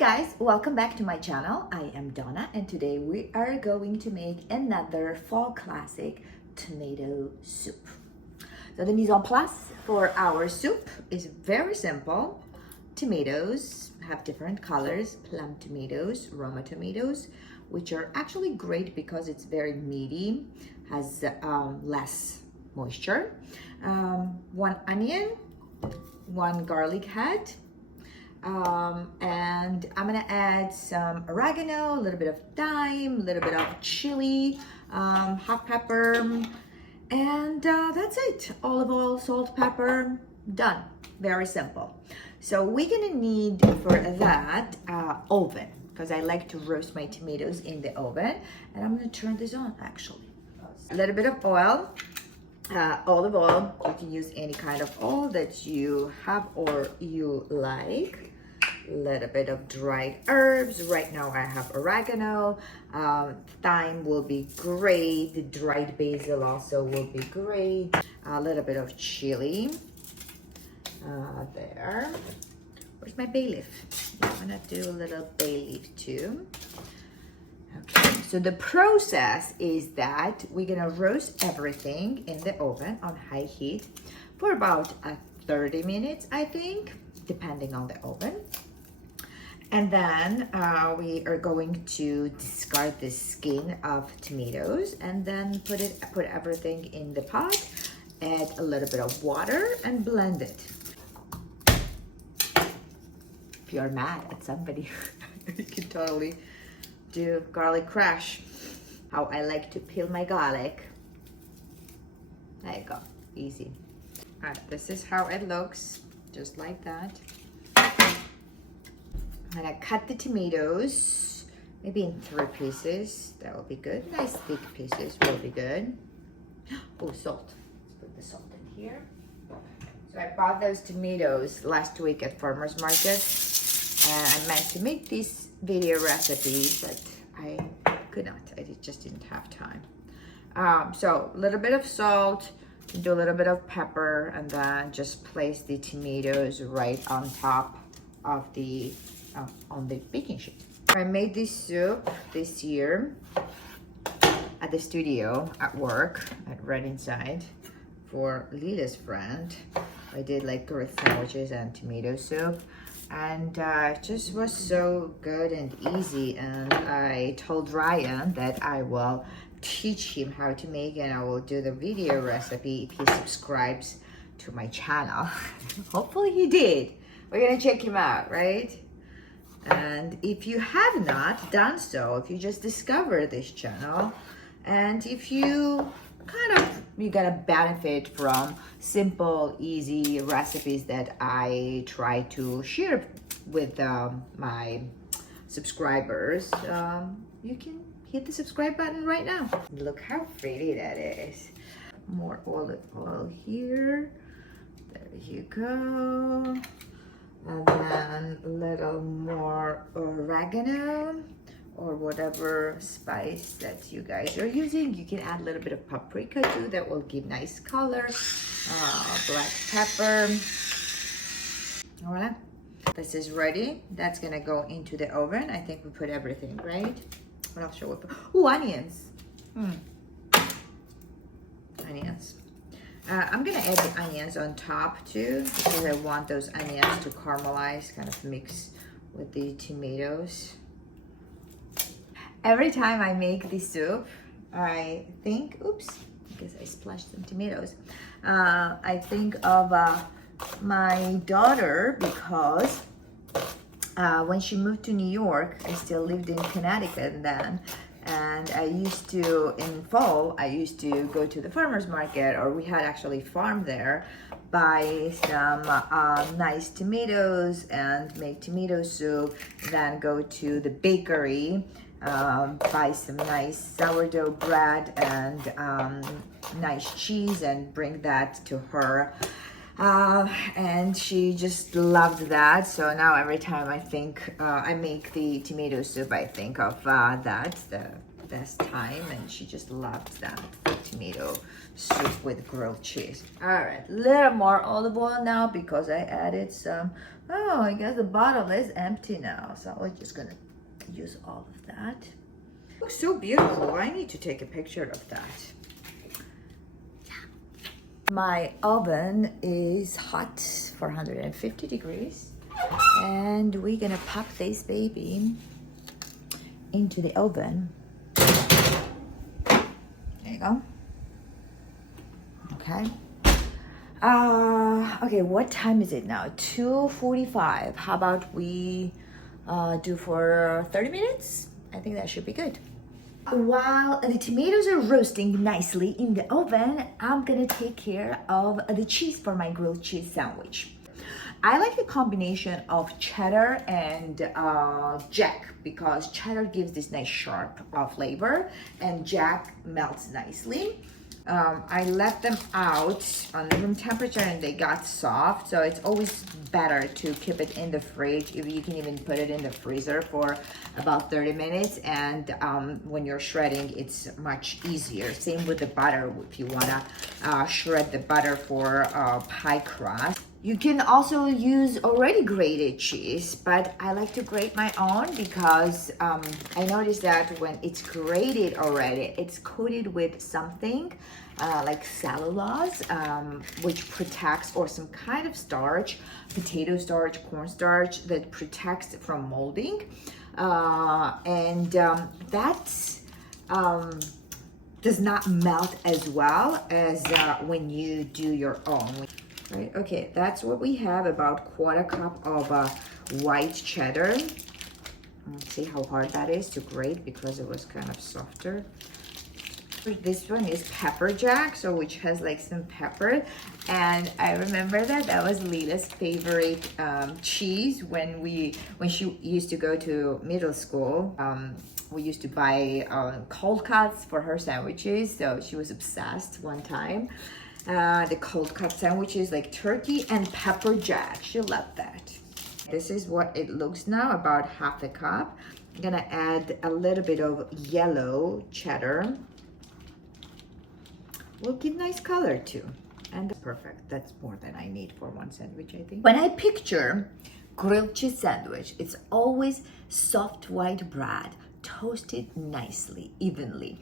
guys, welcome back to my channel. I am Donna and today we are going to make another fall classic tomato soup. So the mise en place for our soup is very simple. Tomatoes have different colors, plum tomatoes, roma tomatoes, which are actually great because it's very meaty, has less moisture. 1 onion, 1 garlic head, and I'm gonna add some oregano, a little bit of thyme, a little bit of chili, hot pepper, and that's it. Olive oil, salt, pepper, done. Very simple. So we're gonna need for that oven, because I like to roast my tomatoes in the oven, and I'm gonna turn this on actually. A little bit of oil. Olive oil, you can use any kind of oil that you have or you like. A little bit of dried herbs. Right now I have oregano. Thyme will be great. The dried basil also will be great. A little bit of chili. There. Where's my bay leaf? I'm gonna do a little bay leaf too. Okay, so the process is that we're gonna roast everything in the oven on high heat for about 30 minutes, I think, depending on the oven. And then we are going to discard the skin of tomatoes and then put everything in the pot, add a little bit of water and blend it. If you're mad at somebody, you can totally do garlic crush. How I like to peel my garlic. There you go, easy. All right, this is how it looks, just like that. I'm gonna cut the tomatoes, maybe in 3 pieces. That will be good. Nice thick pieces will be good. Oh, salt. Let's put the salt in here. So I bought those tomatoes last week at farmer's market, and I meant to make this video recipe, but I could not. I just didn't have time. So a little bit of salt, do a little bit of pepper, and then just place the tomatoes right on top of the on the baking sheet. I made this soup this year at the studio at work at Red Inside for Lila's friend. I did like grilled sandwiches and tomato soup, and it just was so good and easy. And I told Ryan that I will teach him how to make it, and I will do the video recipe if he subscribes to my channel. Hopefully he did. We're gonna check him out, right? And if you have not done so, if you just discovered this channel, and if you're gonna benefit from simple, easy recipes that I try to share with my subscribers, you can hit the subscribe button right now. Look how pretty that is. More olive oil here. There you go. And then a little more oregano or whatever spice that you guys are using. You can add a little bit of paprika too, that will give nice color. Black pepper. Voila. This is ready. That's gonna go into the oven. I think we put everything, right? What else should we put? Oh, onions. Onions. I'm gonna add the onions on top too, because I want those onions to caramelize, kind of mix with the tomatoes. Every time I make this soup, I think, oops, I guess I splashed some tomatoes. I think of my daughter, because when she moved to New York, I still lived in Connecticut then. And I used to, in fall, I used to go to the farmer's market, or we had actually farm there, buy some nice tomatoes and make tomato soup, then go to the bakery, buy some nice sourdough bread and nice cheese and bring that to her. And she just loved that. So now every time I think I make the tomato soup, I think of that, the best time, and she just loves that tomato soup with grilled cheese. All right, a little more olive oil now because I added some. Oh, I guess the bottle is empty now, so we're just gonna use all of that. Looks so beautiful. I need to take a picture of that. My oven is hot for 150 degrees, and we're gonna pop this baby into the oven. There you go. Okay. Okay, what time is it now? 2:45. How about we do for 30 minutes? I think that should be good. While the tomatoes are roasting nicely in the oven, I'm gonna take care of the cheese for my grilled cheese sandwich. I like the combination of cheddar and jack because cheddar gives this nice sharp flavor and jack melts nicely. I left them out on room temperature and they got soft, so it's always better to keep it in the fridge. If you can even put it in the freezer for about 30 minutes, and when you're shredding, it's much easier. Same with the butter. If you wanna shred the butter for pie crust, you can also use already grated cheese, but I like to grate my own because I noticed that when it's grated already, it's coated with something like cellulose, which protects, or some kind of starch, potato starch, cornstarch, that protects from molding. That does not melt as well as when you do your own. Right, okay, that's what we have, about 1/4 cup of white cheddar. Let's see how hard that is to grate because it was kind of softer. This one is pepper jack, so which has like some pepper, and I remember that was Lila's favorite cheese when she used to go to middle school. We used to buy cold cuts for her sandwiches, so she was obsessed one time. The cold cut sandwiches, like turkey and pepper jack. She loved that. This is what it looks now, about 1/2 cup. I'm gonna add a little bit of yellow cheddar. Will give nice color too. And perfect. That's more than I need for one sandwich, I think. When I picture grilled cheese sandwich, it's always soft white bread, toasted nicely, evenly.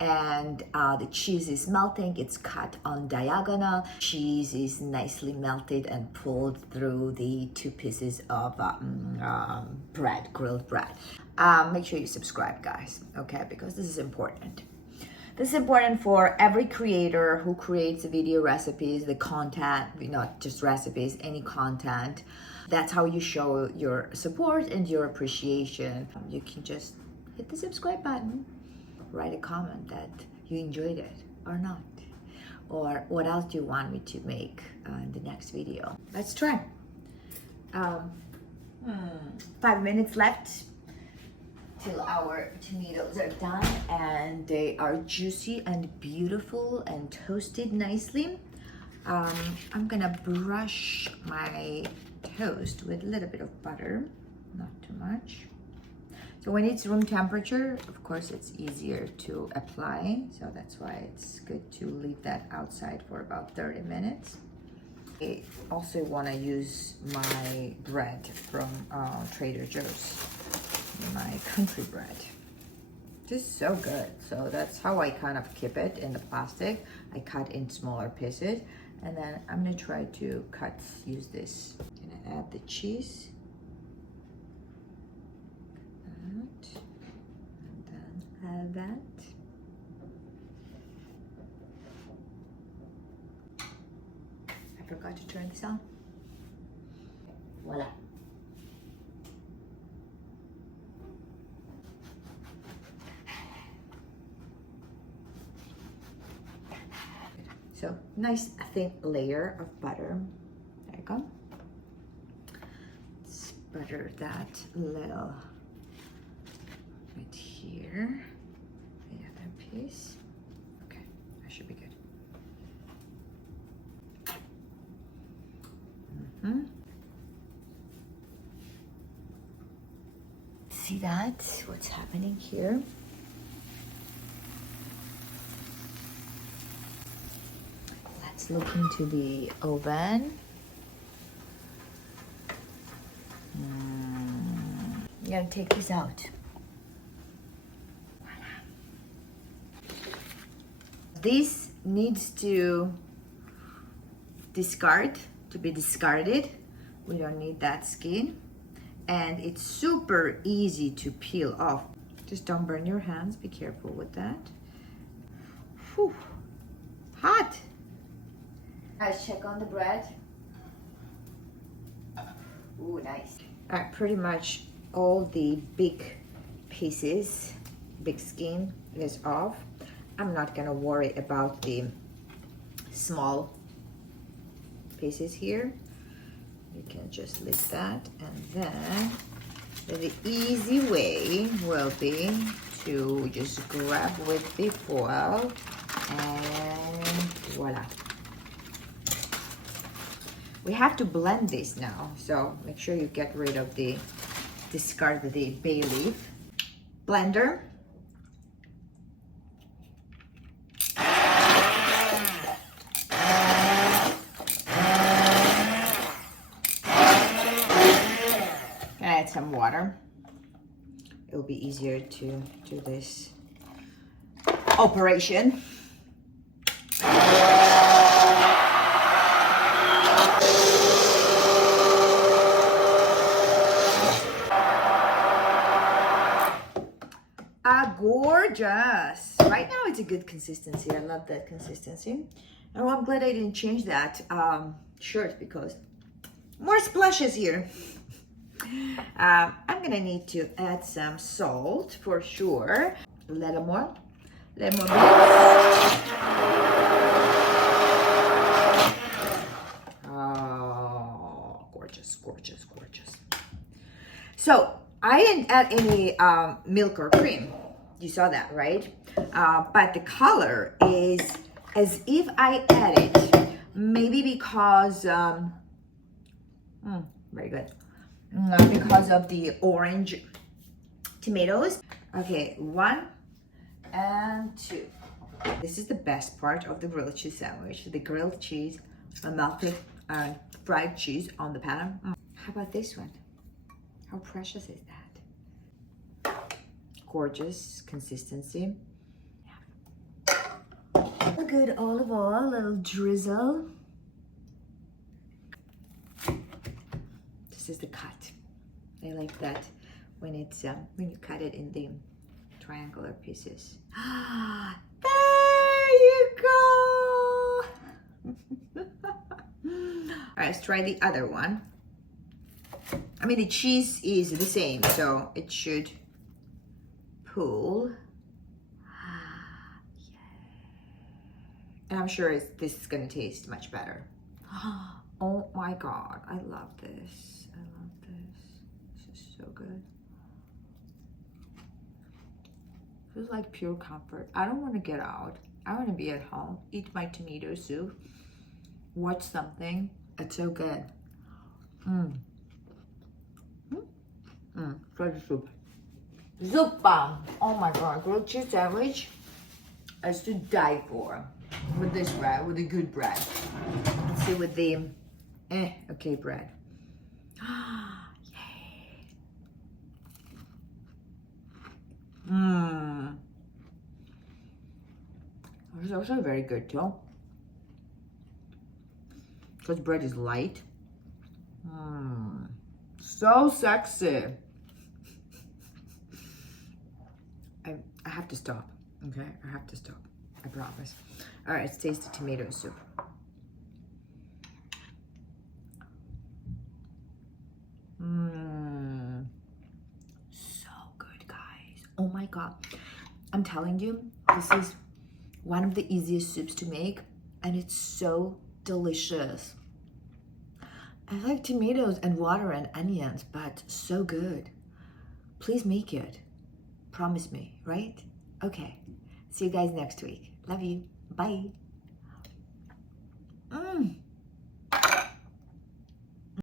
And the cheese is melting, it's cut on diagonal. Cheese is nicely melted and pulled through the 2 pieces of bread, grilled bread. Make sure you subscribe, guys, okay, because this is important. This is important for every creator who creates video recipes, the content, not just recipes, any content. That's how you show your support and your appreciation. You can just hit the subscribe button, write a comment that you enjoyed it or not, or what else do you want me to make in the next video. Let's try. 5 minutes left till our tomatoes are done, and they are juicy and beautiful and toasted nicely. I'm gonna brush my toast with a little bit of butter, not too much. So when it's room temperature, of course, it's easier to apply. So that's why it's good to leave that outside for about 30 minutes. I also want to use my bread from Trader Joe's, my country bread. This is so good. So that's how I kind of keep it in the plastic. I cut in smaller pieces, and then I'm gonna try to use this. I'm gonna add the cheese. And then add that. I forgot to turn this on. Voila. So nice thin layer of butter. There you go. Let's butter that little right here. The other piece. Okay, that should be good. See that? What's happening here? Let's look into the oven. I'm gonna take this out. This needs to be discarded. We don't need that skin. And it's super easy to peel off. Just don't burn your hands, be careful with that. Whew. Hot. Let's check on the bread. Ooh, nice. All right, pretty much all the big pieces, big skin is off. I'm not gonna worry about the small pieces here. You can just lift that, and then the easy way will be to just grab with the foil and voila. We have to blend this now, so make sure you get rid of discard the bay leaf. Blender. Add some water. It will be easier to do this operation. Gorgeous. Right now it's a good consistency. I love that consistency. Oh, I'm glad I didn't change that shirt because more splashes here. I'm gonna need to add some salt for sure. A little more bits. Oh, gorgeous, gorgeous, gorgeous. So I didn't add any milk or cream. You saw that, right? But the color is as if I added, maybe because, very good. Because of the orange tomatoes. Okay, 1 and 2. This is the best part of the grilled cheese sandwich. The grilled cheese, melted fried cheese on the pan. How about this one? How precious is that? Gorgeous consistency. A good olive oil, a little drizzle. This is the cut. I like that when it's when you cut it in the triangular pieces. There you go. All right, let's try the other one. I mean, the cheese is the same, so it should pull. And I'm sure this is gonna taste much better. Oh my God, I love this. I love this. This is so good. This is like pure comfort. I don't want to get out. I want to be at home, eat my tomato soup, watch something. It's so good. Try the soup. Zuppa! Oh my God, grilled cheese sandwich is to die for. With this bread, with the good bread. Let's see with the okay bread. Yay. It's also very good too. Because bread is light. So sexy. I have to stop. Okay, I have to stop. I promise. All right, let's taste the tomato soup. So good, guys. Oh my God. I'm telling you, this is one of the easiest soups to make, and it's so delicious. I like tomatoes and water and onions, but so good. Please make it. Promise me, right? Okay. See you guys next week. Love you. Bye.